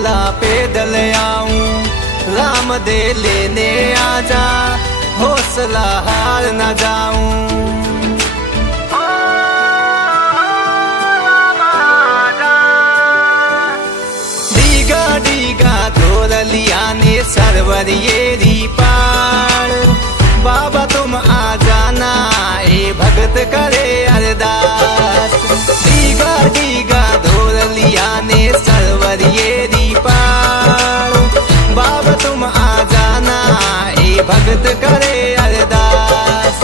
भला पैदल आऊं, राम दे लेने आजा, हौसला हार न जाऊं। डीगा डीगा धोरलिया ने सरवर ये पार, बाबा तुम आ जाना ए भगत करे अरदास। डीगा डीगा धोरलिया ने सरवर ये पार, बाबा तुम आ जाना ए भगत करे अरदास।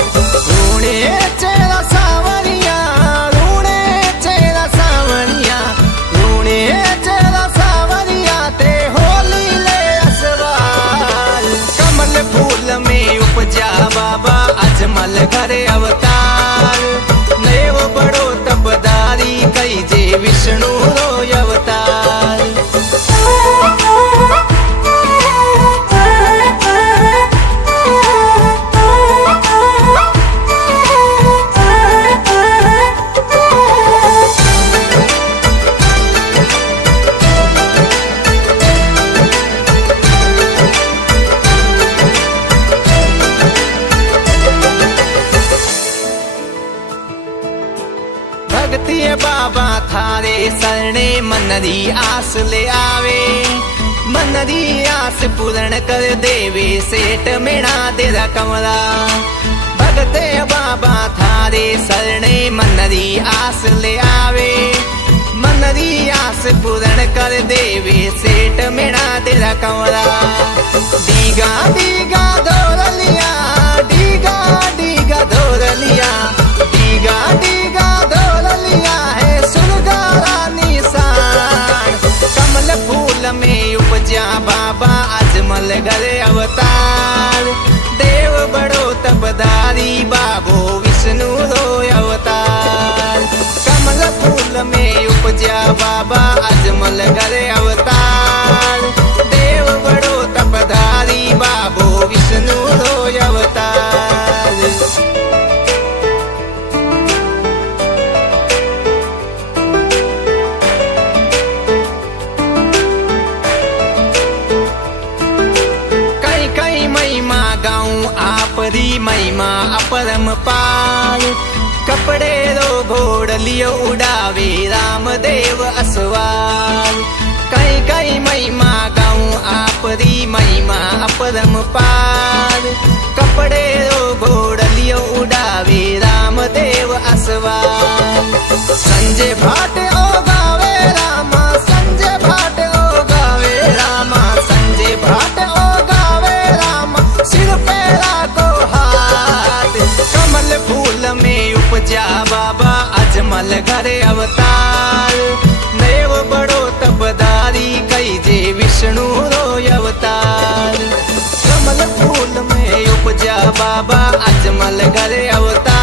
रूणे चेहरा सावरिया, रूणे चेहरा सावरिया, रूणे चेहरा सावरिया ते होली ले असवार। कमल फूल में उपजा बाबा अजमल घरे अवतार, नैव बड़ो तपदारी कई जे विष्णु रो अवतार। भगतिए बाबा थारे सरणे मनरी आस ले आवे, मनरी आस पूर्ण कर देवे सेठ मेरा तेरा कमला। भगते बाबा थारे सरणे मनरी आस ले आवे, मनरी आस पूर्ण कर देवे सेठ मेरा तेरा कमला। डीगा डीगा धोरलिया, डीगा डीगा धोरलिया, डीगा डीगा धोरलिया है सुरगा रानी सान। कमल फूल में उपजा बाबा अजमल घरे अवतार, देव बड़ो तपदारी बाबो विष्णु रो अवतार। कमल फूल में उपजा बाबा अजमल घरे अवतार, देव बड़ो तपदारी बाबो विष्णु रो अवतार। आपरी महिमा अपरम पार, कपड़े रो घोड़लियो उड़ावे रामदेव असवार। कई कई महिमा गाऊं आपरी महिमा अपरम पार, कपड़े रो घोड़लियो उड़ावे रामदेव असवार। संजय भाट ओ गावे रामा, संजय भाट ओ गावे रामा, संजय भाट ओ गावे रामा, सिर पे राखो हाथ। कमल फूल में उपजा बाबा अजमल घरे अवतार, नैव बड़ो तपदारी कई जे विष्णु रो अवतार। कमल फूल में उपजा बाबा अजमल घरे अवतार।